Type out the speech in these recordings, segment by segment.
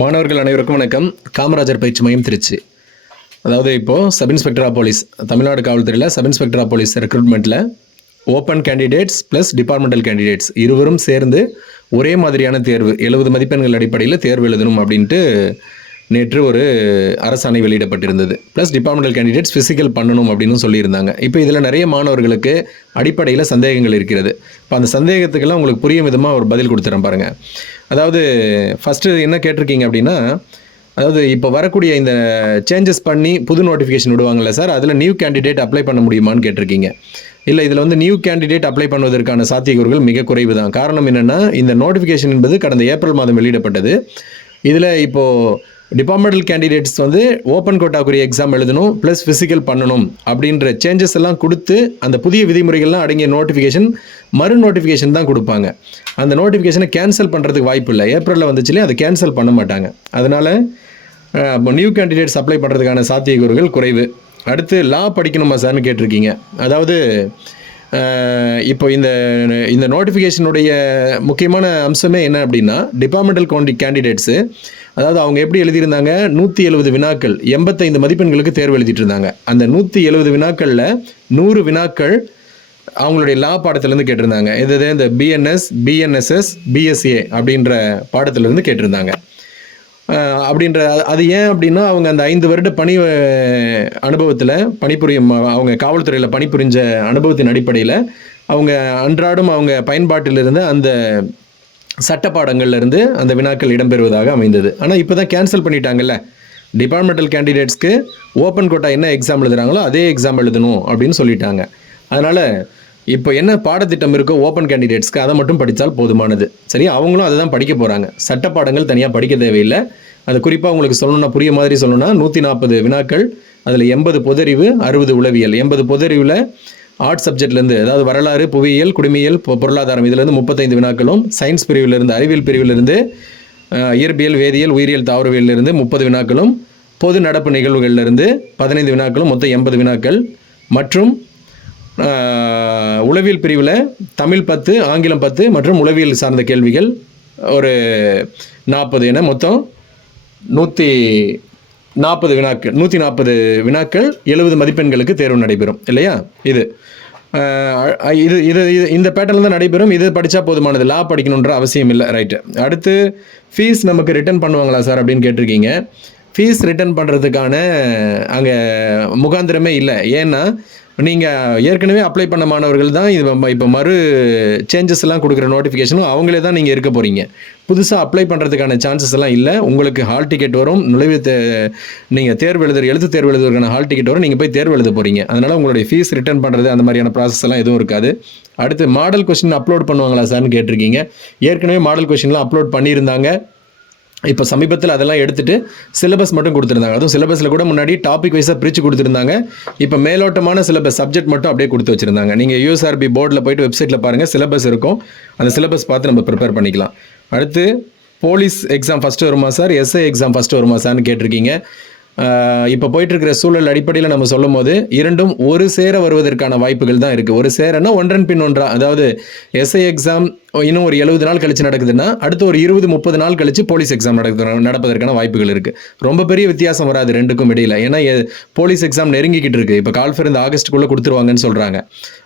மாணவர்கள் அனைவருக்கும் வணக்கம். காமராஜர் பயிற்சி மையம் திருச்சி. அதாவது இப்போது sub inspector of police, Tamil Nadu காவல்துறையில் சப் இன்ஸ்பெக்டர் ஆஃப் போலீஸ் ரெக்ரூட்மெண்ட்டில் open candidates plus departmental candidates இருவரும் சேர்ந்து ஒரே மாதிரியான தேர்வு 70 மதிப்பெண்கள் அடிப்படையில் தேர்வு எழுதணும் அப்படின்ட்டு நேற்று ஒரு அரசாணை வெளியிடப்பட்டிருந்தது. ப்ளஸ் டிபார்ட்மெண்டல் கேண்டிடேட்ஸ் ஃபிசிக்கல் பண்ணணும் அப்படின்னு சொல்லியிருந்தாங்க. இப்போ இதில் நிறைய மாணவர்களுக்கு அடிப்படையில் சந்தேகங்கள் இருக்கிறது. இப்போ அந்த சந்தேகத்துக்கெல்லாம் உங்களுக்கு புரியும் விதமாக ஒரு பதில் கொடுத்துறேன் பாருங்கள். அதாவது ஃபஸ்ட்டு என்ன கேட்டிருக்கீங்க அப்படின்னா, அதாவது இப்போ வரக்கூடிய இந்த சேஞ்சஸ் பண்ணி புது நோட்டிஃபிகேஷன் விடுவாங்கள்ல சார், அதில் நியூ கேண்டிடேட் அப்ளை பண்ண முடியுமான்னு கேட்டிருக்கீங்க. இல்லை, இதில் வந்து நியூ கேண்டிடேட் அப்ளை பண்ணுவதற்கான சாத்தியக்கூறுகள் மிக குறைவு தான். காரணம் என்னென்னா, இந்த நோட்டிஃபிகேஷன் என்பது கடந்த ஏப்ரல் மாதம் வெளியிடப்பட்டது. இதில் இப்போது டிபார்ட்மெண்டல் கேண்டிடேட்ஸ் வந்து ஓப்பன் கோட்டாக்குரிய எக்ஸாம் எழுதணும் ப்ளஸ் ஃபிசிக்கல் பண்ணணும் அப்படின்ற சேஞ்சஸ் எல்லாம் கொடுத்து அந்த புதிய விதிமுறைகள்லாம் அடங்கிய நோட்டிஃபிகேஷன் மறு நோட்டிஃபிகேஷன் தான் கொடுப்பாங்க. அந்த நோட்டிஃபிகேஷனை கேன்சல் பண்ணுறதுக்கு வாய்ப்பு இல்லை. ஏப்ரலில் வந்துச்சுலே அதை கேன்சல் பண்ண மாட்டாங்க. அதனால் நியூ கேண்டிடேட்ஸ் அப்ளை பண்ணுறதுக்கான சாத்தியக்கூறுகள் குறைவு. அடுத்து லா படிக்கணுமா சார்னு கேட்டிருக்கீங்க. அதாவது இப்போ இந்த நோட்டிஃபிகேஷனுடைய முக்கியமான அம்சமே என்ன அப்படின்னா, டிபார்ட்மெண்டல் கேண்டிடேட்ஸு, அதாவது அவங்க எப்படி எழுதியிருந்தாங்க, 170 வினாக்கள் 85 மதிப்பெண்களுக்கு தேர்வு எழுதிட்டு இருந்தாங்க. அந்த 170 வினாக்களில் 100 வினாக்கள் அவங்களுடைய லா பாடத்திலேருந்து கேட்டிருந்தாங்க. இந்த பிஎன்எஸ், பிஎன்எஸ்எஸ், பிஎஸ்ஏ அப்படின்ற பாடத்திலேருந்து கேட்டிருந்தாங்க. அது ஏன் அப்படின்னா, அவங்க அந்த 5 வருட பணி அனுபவத்தில் பணிபுரியும், அவங்க காவல்துறையில் பணிபுரிஞ்ச அனுபவத்தின் அடிப்படையில் அவங்க அன்றாடம் அவங்க பயன்பாட்டில் இருந்த அந்த சட்ட பாடங்கள்லேருந்து அந்த வினாக்கள் இடம்பெறுவதாக அமைந்தது. ஆனால் இப்போ தான் கேன்சல் பண்ணிட்டாங்கல்ல. டிபார்ட்மெண்டல் கேண்டிடேட்ஸ்க்கு ஓப்பன் கோட்டா என்ன எக்ஸாம் எழுதுகிறாங்களோ அதே எக்ஸாம் எழுதணும் அப்படின்னு சொல்லிட்டாங்க. அதனால் இப்போ என்ன பாடத்திட்டம் இருக்கோ ஓப்பன் கேண்டிடேட்ஸ்க்கு அதை மட்டும் படித்தால் போதுமானது. சரி, அவங்களும் அதை தான் படிக்க போகிறாங்க. சட்ட பாடங்கள் தனியாக படிக்க தேவையில்லை. அது குறிப்பாக உங்களுக்கு சொல்லணும்னா, புரிய மாதிரி சொல்லணும்னா, 140 வினாக்கள், அதில் 80 பொதறிவு, 60 உளவியல். 80 பொதறிவில் ஆர்ட்ஸ் சப்ஜெக்ட்லேருந்து, அதாவது வரலாறு, புவியியல், குடிமையியல், பொருளாதாரம், இதிலேருந்து 35 வினாக்களும், சயின்ஸ் பிரிவிலிருந்து, அறிவியல் பிரிவிலிருந்து, இயற்பியல், வேதியியல், உயிரியல், தாவரவியலிருந்து 30 வினாக்களும், பொது நடப்பு நிகழ்வுகளிலிருந்து 15 வினாக்களும், மொத்தம் 80 வினாக்கள். மற்றும் உளவியல் பிரிவில் தமிழ் 10, ஆங்கிலம் 10 மற்றும் உளவியல் சார்ந்த கேள்விகள் ஒரு 40 என மொத்தம் 140 வினாக்கள். 140 வினாக்கள் 70 மதிப்பெண்களுக்கு தேர்வு நடைபெறும் இல்லையா? இது இந்த பேட்டர்னில் தான் நடைபெறும். இது படித்தா போதுமானது, லா படிக்கணுன்ற அவசியம் இல்லை. ரைட்டு. அடுத்து ஃபீஸ் நமக்கு ரிட்டர்ன் பண்ணுவாங்களா சார் அப்படின்னு கேட்டிருக்கீங்க. ஃபீஸ் ரிட்டர்ன் பண்ணுறதுக்கான அங்கே முகாந்திரமே இல்லை. ஏன்னா நீங்கள் ஏற்கனவே அப்ளை பண்ண மாணவர்கள் தான் இப்போ மறு சேஞ்சஸ் எல்லாம் கொடுக்குற நோட்டிஃபிகேஷனும் அவங்களே தான் நீங்கள் இருக்க போகிறீங்க. புதுசாக அப்ளை பண்ணுறதுக்கான சான்சஸ் எல்லாம் இல்லை. உங்களுக்கு ஹால் டிக்கெட் வரும், நீங்கள் எழுத்து தேர்வு எழுதுவதற்கான ஹால் டிக்கெட் வரும், நீங்கள் போய் தேர்வு எழுத போகிறீங்க. அதனால் உங்களுடைய ஃபீஸ் ரிட்டர்ன் பண்ணுறது அந்த மாதிரியான ப்ராசஸ் எல்லாம் எதுவும் இருக்காது. அடுத்து மாடல் கொஸ்டின் அப்லோட் பண்ணுவாங்களா சார்னு கேட்டிருக்கீங்க. ஏற்கனவே மாடல் கொஸ்டின்லாம் அப்லோட் பண்ணியிருந்தாங்க. இப்போ சமீபத்தில் அதெல்லாம் எடுத்துகிட்டு சிலபஸ் மட்டும் கொடுத்துருந்தாங்க. அதுவும் சிலபஸில் கூட முன்னாடி டாபிக் வைஸாக பிரித்து கொடுத்துருந்தாங்க. இப்போ மேலோட்டமான சிலபஸ் சப்ஜெக்ட் மட்டும் அப்படியே கொடுத்து வச்சுருந்தாங்க. நீங்கள் யூஎஸ்ஆர்பி போர்டில் போய்ட்டு வெப்சைட்டில் பாருங்கள், சிலபஸ் இருக்கும். அந்த சிலபஸ் பார்த்து நம்ம ப்ரிப்பேர் பண்ணிக்கலாம். அடுத்து போலீஸ் எக்ஸாம் ஃபஸ்ட்டு வருமா சார், எஸ்ஐ எக்ஸாம் ஃபஸ்ட்டு வருமா சார்னு கேட்டிருக்கீங்க. இப்போ போயிட்டுருக்கிற சூழல் அடிப்படையில் நம்ம சொல்லும் போது இரண்டும் ஒரு சேர வருவதற்கான வாய்ப்புகள் தான் இருக்குது. ஒரு சேரன்னா ஒன்றன் பின் ஒன்றா, அதாவது எஸ்ஐ எக்ஸாம் இன்னும் ஒரு 70 நாள் கழிச்சு நடக்குதுன்னா அடுத்து ஒரு 20-30 நாள் கழிச்சு போலீஸ் எக்ஸாம் நடப்பதற்கான வாய்ப்புகள் இருக்குது. ரொம்ப பெரிய வித்தியாசம் வராது ரெண்டுக்கும் இடையில். ஏன்னா போலீஸ் எக்ஸாம் நெருங்கிக்கிட்டு இருக்குது. இப்போ கால்ஃபர் இந்த ஆகஸ்ட்டுக்குள்ளே கொடுத்துருவாங்கன்னு சொல்கிறாங்க.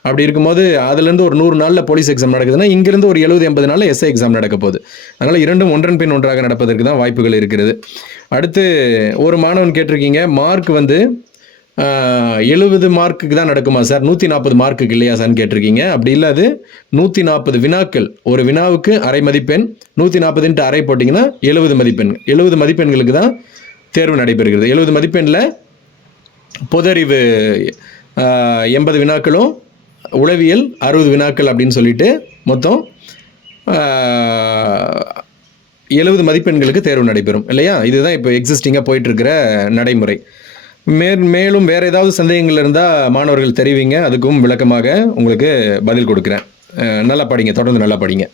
அப்படி இருக்கும்போது அதுலேருந்து ஒரு 100 நாளில் போலீஸ் எக்ஸாம் நடக்குதுன்னா இங்கேருந்து ஒரு 70-80 நாளில் எஸ்ஐ எக்ஸாம் நடக்க போகுது. அதனால் இரண்டும் ஒன்றன் பின் ஒன்றாக நடப்பதற்கு தான் வாய்ப்புகள் இருக்கிறது. அடுத்து ஒரு மாணவன் கேட்டிருக்கீங்க, மார்க் வந்து 70 மார்க்குக்கு தான் நடக்குமா சார், 140 மார்க்குக்கு இல்லையா சார்னு கேட்டிருக்கீங்க. அப்படி இல்லை, அது 140 வினாக்கள், ஒரு வினாவுக்கு அரை மதிப்பெண், 140 அரை போட்டிங்கன்னா 70 மதிப்பெண். 70 மதிப்பெண்களுக்கு தான் தேர்வு நடைபெறுகிறது. 70 மதிப்பெண்ணில் பொதறிவு 80 வினாக்களும், உளவியல் 60 வினாக்கள் அப்படின்னு சொல்லிட்டு மொத்தம் 70 மதிப்பெண்களுக்கு தேர்வு நடைபெறும் இல்லையா? இதுதான் இப்போ எக்ஸிஸ்டிங்காக போயிட்டுருக்கிற நடைமுறை. மேலும் வேறு ஏதாவது சந்தேகங்கள் இருந்தால் மாணவர்கள் தெரிவிங்க, அதுக்கும் விளக்கமாக உங்களுக்கு பதில் கொடுக்குறேன். நல்லா படிங்க, தொடர்ந்து நல்லா படிங்க.